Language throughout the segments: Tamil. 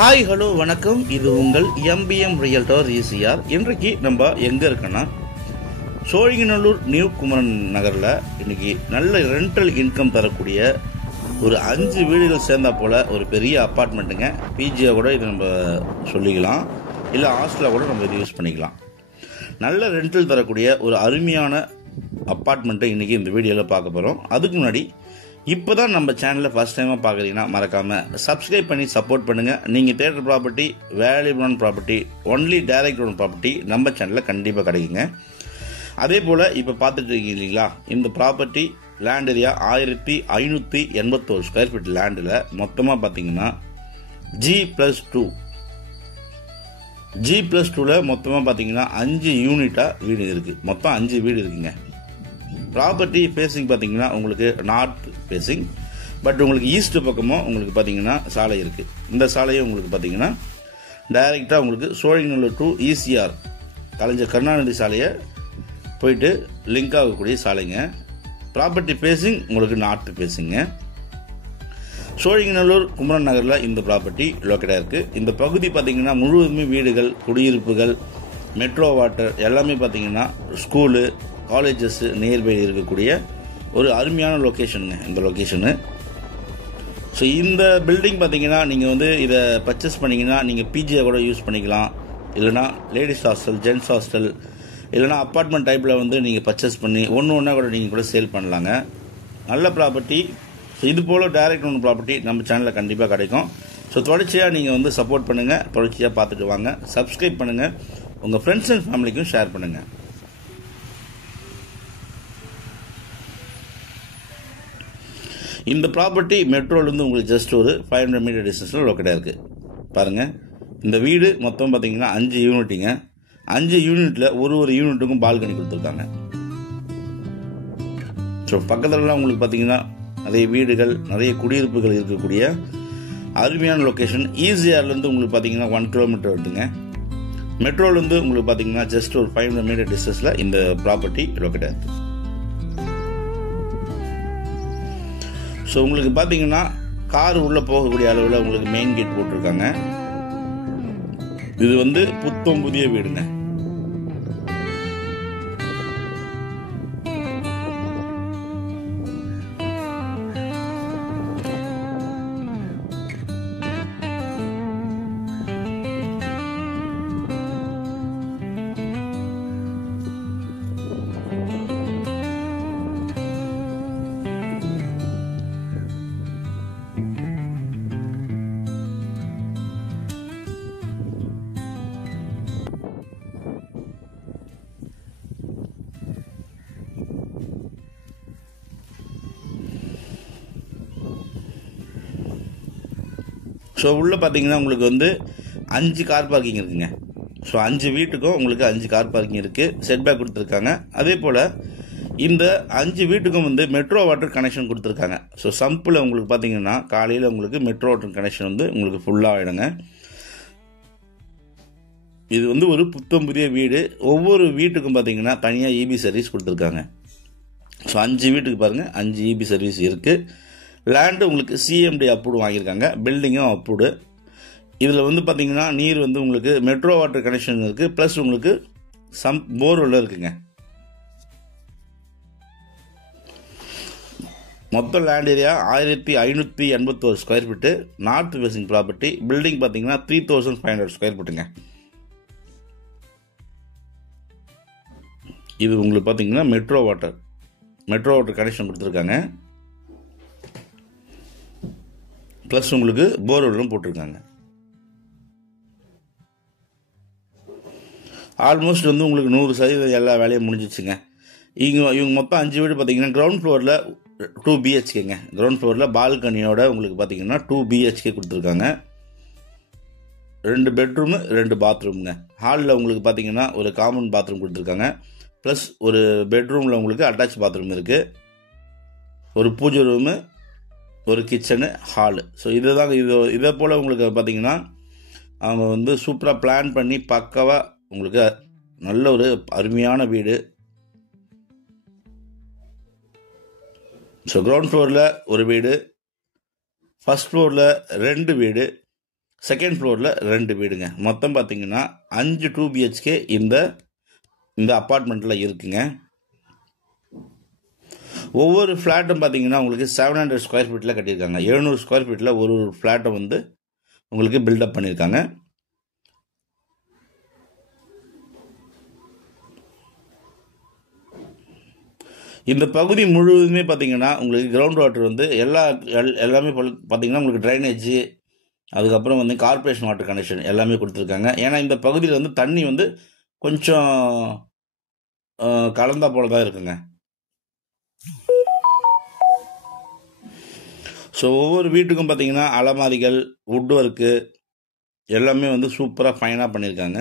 ஹாய் ஹலோ வணக்கம். இது உங்கள் எம்பிஎம் ரியல்டர் ஈசிஆர். இன்றைக்கு நம்ம எங்கே இருக்கோன்னா சோழிங்கநல்லூர் நியூ குமரன் நகரில் இன்னைக்கு நல்ல ரெண்டல் இன்கம் தரக்கூடிய ஒரு 5 வீடுகள் சேர்ந்தா போல் ஒரு பெரிய அப்பார்ட்மெண்ட்டுங்க. பிஜியை கூட இது நம்ம சொல்லிக்கலாம், இல்லை ஹாஸ்டலாக கூட நம்ம இது யூஸ் பண்ணிக்கலாம். நல்ல ரெண்டல் தரக்கூடிய ஒரு அருமையான அப்பார்ட்மெண்ட்டை இன்றைக்கி இந்த வீடியோவில் பார்க்க போகிறோம். அதுக்கு முன்னாடி இப்போ தான் நம்ம சேனலில் ஃபஸ்ட் டைமாக பார்க்குறீங்கன்னா மறக்காமல் சப்ஸ்கிரைப் பண்ணி சப்போர்ட் பண்ணுங்கள். நீங்கள் தேடுற ப்ராப்பர்ட்டி, வேல்யூபிளான property, only direct loan property நம்ம சேனலில் கண்டிப்பாக கிடைக்குங்க. அதே போல் இப்போ பார்த்துட்டு இருக்கீங்க இல்லைங்களா, இந்த property land area 1581 square feet லேண்டில் மொத்தமாக பார்த்தீங்கன்னா G+2ல் மொத்தமாக பார்த்தீங்கன்னா 5 யூனிட்டாக வீடு இருக்குது. மொத்தம் 5 வீடு இருக்குங்க. ப்ராப்பர்ட்டி ஃபேஸிங் பார்த்தீங்கன்னா உங்களுக்கு நார்த் ஃபேஸிங், பட் உங்களுக்கு ஈஸ்ட் பக்கமும் உங்களுக்கு பார்த்தீங்கன்னா சாலை இருக்குது. இந்த சாலையை உங்களுக்கு பார்த்தீங்கன்னா டைரெக்டாக உங்களுக்கு சோழிங்கநல்லூர் டு ஈசிஆர் கலைஞர் கருணாநிதி சாலையை போயிட்டு லிங்க் ஆகக்கூடிய சாலைங்க. ப்ராப்பர்ட்டி ஃபேஸிங் உங்களுக்கு நார்த் ஃபேஸிங்க. சோழிங்கநல்லூர் குமரன் நகரில் இந்த ப்ராப்பர்ட்டி லொக்கேட்டாக இருக்குது. இந்த பகுதி பார்த்தீங்கன்னா முழுவதுமே வீடுகள், குடியிருப்புகள், மெட்ரோ வாட்டர் எல்லாமே பார்த்தீங்கன்னா ஸ்கூலு, காலேஜஸ் நியர்பை இருக்கக்கூடிய ஒரு அருமையான லொக்கேஷனுங்க இந்த லொக்கேஷனு. ஸோ இந்த பில்டிங் பார்த்தீங்கன்னா நீங்கள் வந்து இதை பர்ச்சேஸ் பண்ணிங்கன்னா நீங்கள் பிஜியை கூட யூஸ் பண்ணிக்கலாம், இல்லைனா லேடிஸ் ஹாஸ்டல், ஜென்ட்ஸ் ஹாஸ்டல், இல்லைனா அப்பார்ட்மெண்ட் டைப்பில் வந்து நீங்கள் பர்ச்சேஸ் பண்ணி ஒன்றா கூட நீங்கள் கூட சேல் பண்ணலாங்க. நல்ல ப்ராப்பர்ட்டி. ஸோ இது போல் டைரக்ட் லோன் ப்ராப்பர்ட்டி நம்ம சேனலில் கண்டிப்பாக கிடைக்கும். ஸோ தொடர்ச்சியாக நீங்கள் வந்து சப்போர்ட் பண்ணுங்கள், தொடர்ச்சியாக பார்த்துட்டு வாங்க, சப்ஸ்கிரைப் பண்ணுங்கள், உங்கள் ஃப்ரெண்ட்ஸ் அண்ட் ஃபேமிலிக்கும் ஷேர் பண்ணுங்கள். இந்த ப்ராப்பர்ட்டி மெட்ரோலேருந்து உங்களுக்கு ஜஸ்ட் ஒரு 500 மீட்டர் டிஸ்டன்ஸில் லொக்கேட்டாக இருக்குது. பாருங்கள், இந்த வீடு மொத்தம் பார்த்தீங்கன்னா 5 யூனிட்டுங்க. 5 யூனிட்டில் ஒரு யூனிட்டுக்கும் பால்கனி கொடுத்துருக்காங்க. ஸோ பக்கத்துலலாம் உங்களுக்கு பார்த்தீங்கன்னா நிறைய வீடுகள், நிறைய குடியிருப்புகள் இருக்கக்கூடிய அருமையான லொக்கேஷன். ஈசிஆர்லேருந்து உங்களுக்கு பார்த்தீங்கன்னா 1 கிலோமீட்டர் வருதுங்க. மெட்ரோலேருந்து உங்களுக்கு பார்த்தீங்கன்னா ஜஸ்ட் ஒரு 500 மீட்டர் டிஸ்டன்ஸில் இந்த ப்ராப்பர்ட்டி லொக்கேட்டாக இருக்குது. ஸோ உங்களுக்கு பார்த்தீங்கன்னா கார் உள்ளே போகக்கூடிய அளவில் உங்களுக்கு மெயின் கேட் போட்டிருக்காங்க. இது வந்து புத்தம் புதிய வீடுங்க. ஸோ உள்ளே பார்த்தீங்கன்னா உங்களுக்கு வந்து 5 கார் பார்க்கிங் இருக்குங்க. ஸோ 5 வீட்டுக்கும் உங்களுக்கு 5 கார் பார்க்கிங் இருக்குது, செட்பேக் கொடுத்துருக்காங்க. அதே போல் இந்த 5 வீட்டுக்கும் வந்து மெட்ரோ வாட்டர் கனெக்ஷன் கொடுத்துருக்காங்க. ஸோ சம்பில் உங்களுக்கு பார்த்தீங்கன்னா காலையில் உங்களுக்கு மெட்ரோ வாட்டர் கனெக்ஷன் வந்து உங்களுக்கு ஃபுல்லாக ஆகிடுங்க. இது வந்து ஒரு புத்தம் புதிய வீடு. ஒவ்வொரு வீட்டுக்கும் பார்த்தீங்கன்னா தனியாக இபி சர்வீஸ் கொடுத்துருக்காங்க. ஸோ 5 வீட்டுக்கு பாருங்கள் 5 இபி சர்வீஸ் இருக்குது. லேண்டு உங்களுக்கு சிஎம்டி அப்ரூவ்டு வாங்கியிருக்காங்க, பில்டிங்கும் அப்ரூவ்டு. இதில் வந்து பார்த்தீங்கன்னா நீர் வந்து உங்களுக்கு மெட்ரோ வாட்டர் கனெக்ஷன் இருக்குது, ப்ளஸ் உங்களுக்கு போர்வெல் இருக்குங்க. மொத்தம் land area 1581 square feet, north facing property. Building பார்த்தீங்கன்னா 3500 ஸ்கொயர் ஃபீட்டுங்க. இது உங்களுக்கு பார்த்தீங்கன்னா மெட்ரோ வாட்டர் கனெக்ஷன் கொடுத்துருக்காங்க, ப்ளஸ் உங்களுக்கு போர்வெல்லும் போட்டிருக்காங்க. ஆல்மோஸ்ட் வந்து உங்களுக்கு 100% எல்லா வேலையும் முடிஞ்சிச்சுங்க. இவங்க மொத்தம் 5 வீடு பார்த்தீங்கன்னா கிரவுண்ட் ஃப்ளோரில் 2 BHKங்க. கிரவுண்ட் ஃப்ளோரில் பால்கனியோட உங்களுக்கு பார்த்தீங்கன்னா 2 BHK கொடுத்துருக்காங்க. 2 பெட்ரூமு 2 பாத்ரூமுங்க. ஹாலில் உங்களுக்கு பார்த்தீங்கன்னா ஒரு காமன் பாத்ரூம் கொடுத்துருக்காங்க, ப்ளஸ் ஒரு பெட்ரூமில் உங்களுக்கு அட்டாச் பாத்ரூம் இருக்குது, ஒரு பூஜை ரூமு, ஒரு கிச்சனு, ஹாலு. ஸோ இதே போல் உங்களுக்கு பார்த்தீங்கன்னா அவங்க வந்து சூப்பராக பிளான் பண்ணி பக்காவாக உங்களுக்கு நல்ல ஒரு அருமையான வீடு. ஸோ கிரவுண்ட் ஃப்ளோரில் ஒரு வீடு, ஃபர்ஸ்ட் ஃப்ளோரில் 2 வீடு, செகண்ட் ஃப்ளோரில் 2 வீடுங்க. மொத்தம் பார்த்தீங்கன்னா 5 2 BHK இந்த அப்பார்ட்மெண்ட்டில் இருக்குங்க. ஒவ்வொரு ஃப்ளாட்டும் பார்த்தீங்கன்னா உங்களுக்கு 700 ஸ்கொயர் ஃபீட்டில் கட்டியிருக்காங்க. 700 ஸ்கொயர் ஃபீட்டில் ஒரு ஃப்ளாட்டை வந்து உங்களுக்கு பில்டப் பண்ணியிருக்காங்க. இந்த பகுதி முழுவதுமே பார்த்தீங்கன்னா உங்களுக்கு கிரவுண்ட் வாட்டர் வந்து எல்லாமே பார்த்தீங்கன்னா உங்களுக்கு ட்ரைனேஜ், அதுக்கப்புறம் வந்து கார்பரேஷன் வாட்டர் கனெக்ஷன் எல்லாமே கொடுத்துருக்காங்க. ஏன்னா இந்த பகுதியில் வந்து தண்ணி வந்து கொஞ்சம் கலந்தா போல தான் இருக்குங்க. ஸோ ஒவ்வொரு வீட்டுக்கும் பார்த்தீங்கன்னா அலமாரிகள், வுட் ஒர்க்கு எல்லாமே வந்து சூப்பராக ஃபைனாக பண்ணியிருக்காங்க.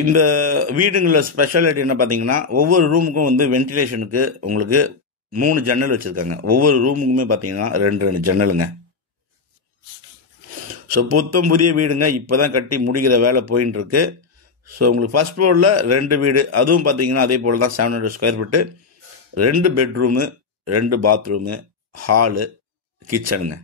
இந்த வீடுங்களில் ஸ்பெஷாலிட்டி என்ன பார்த்தீங்கன்னா ஒவ்வொரு ரூமுக்கும் வந்து வென்டிலேஷனுக்கு உங்களுக்கு 3 ஜன்னல் வச்சுருக்காங்க. ஒவ்வொரு ரூமுக்குமே பார்த்தீங்கன்னா 2 ஜன்னலுங்க. ஸோ புதிய வீடுங்க இப்போ தான் கட்டி முடிக்கிற வேலை போயின்னு இருக்கு. ஸோ உங்களுக்கு ஃபர்ஸ்ட் ஃப்ளோரில் 2 வீடு, அதுவும் பார்த்தீங்கன்னா அதே போல் தான் 700 square feet, 2 bedroom, 2 bathroom, hall, கிச்சனுங்க.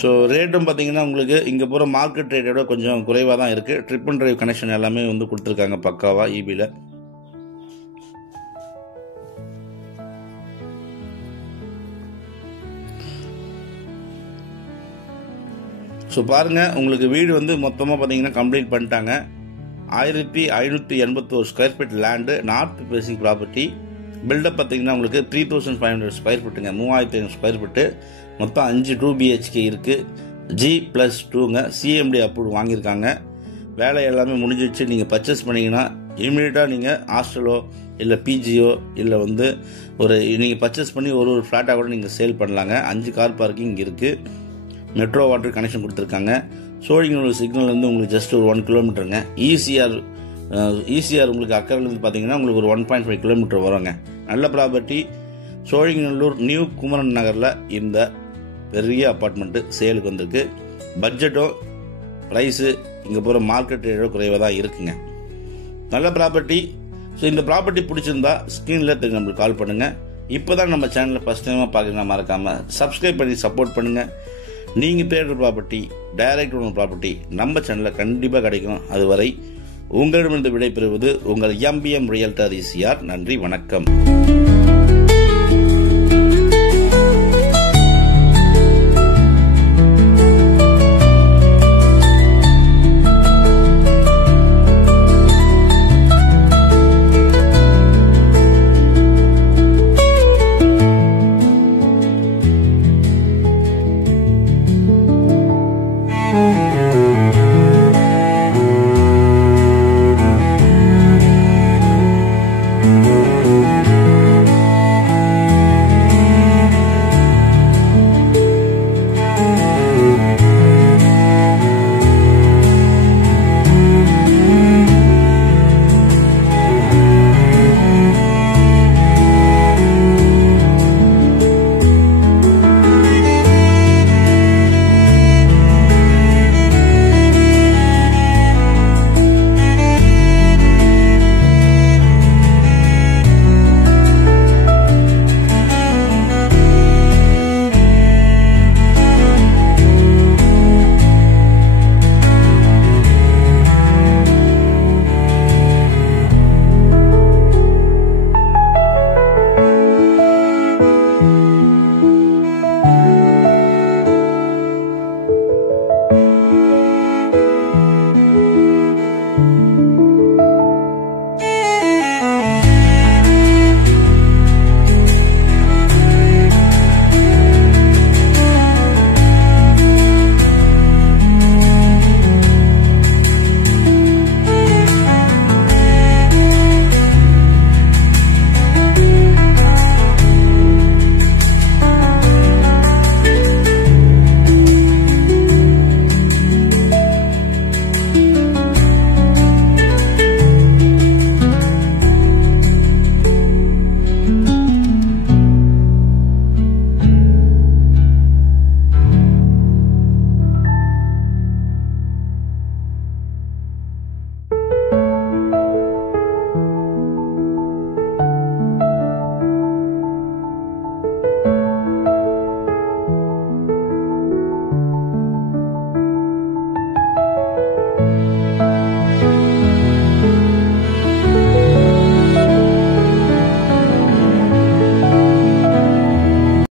ஸோ ரேட்டும் பார்த்தீங்கன்னா உங்களுக்கு இங்கே போகிற மார்க்கெட் ரேட்டோட கொஞ்சம் குறைவாக தான் இருக்குது. ட்ரிப் அண்ட் டிரைவ் கனெக்ஷன் எல்லாமே வந்து கொடுத்துருக்காங்க பக்காவாக ஈபியில். ஸோ பாருங்கள், உங்களுக்கு வீடு வந்து மொத்தமாக பார்த்தீங்கன்னா கம்ப்ளீட் பண்ணிட்டாங்க. 1581 square feet land, north facing property. Built up பார்த்தீங்கன்னா உங்களுக்கு 3500 ஸ்கொயர் ஃபீட்டுங்க, 3500 ஸ்கொயர் ஃபீட்டு. மொத்தம் 5 2 BHK இருக்குது. G+2ங்க. CMD அப்ரூவ் வாங்கியிருக்காங்க. வேலை எல்லாமே முடிஞ்சிடுச்சு. நீங்கள் பர்ச்சேஸ் பண்ணிங்கன்னா இமீடியட்டாக நீங்கள் ஹாஸ்டலோ இல்லை பிஜியோ இல்லை வந்து நீங்கள் பர்ச்சேஸ் பண்ணி ஒரு ஃப்ளாட்டாக கூட நீங்கள் சேல் பண்ணலாங்க. 5 கார் பார்க்கிங் இருக்குது. மெட்ரோ வாட்டர் கனெக்ஷன் கொடுத்துருக்காங்க. சோழிங்கநல்லூர் சிக்னல் வந்து உங்களுக்கு ஜஸ்ட் ஒரு 1 கிலோமீட்டருங்க. ஈசிஆர் உங்களுக்கு அக்கறையிலேருந்து பார்த்தீங்கன்னா உங்களுக்கு ஒரு 1.5 கிலோமீட்டர் வருங்க. நல்ல ப்ராப்பர்ட்டி. சோழிங்கநல்லூர் நியூ குமரன் நகரில் இந்த பெரிய அப்பார்ட்மெண்ட்டு சேலுக்கு வந்திருக்கு. பட்ஜெட்டும் ப்ரைஸு இங்கே போகிற மார்க்கெட் ரேட்டோ குறைவாக தான் இருக்குங்க. நல்ல ப்ராப்பர்ட்டி. ஸோ இந்த ப்ராப்பர்ட்டி பிடிச்சிருந்தா ஸ்க்ரீனில் நம்மளுக்கு கால் பண்ணுங்கள். இப்போ தான் நம்ம சேனலில் ஃபஸ்ட் டைமாக பார்க்கலாம், மறக்காமல் சப்ஸ்கிரைப் பண்ணி சப்போர்ட் பண்ணுங்கள். நீங்கள் தேடுற ப்ராப்பர்ட்டி, டைரக்ட் ஓனர் ப்ராப்பர்ட்டி நம்ம சேனலில் கண்டிப்பாக கிடைக்கும். அதுவரை உங்களிடமிருந்து விடைபெறுவது உங்கள் MBM ரியல்டர் ECR. நன்றி, வணக்கம்.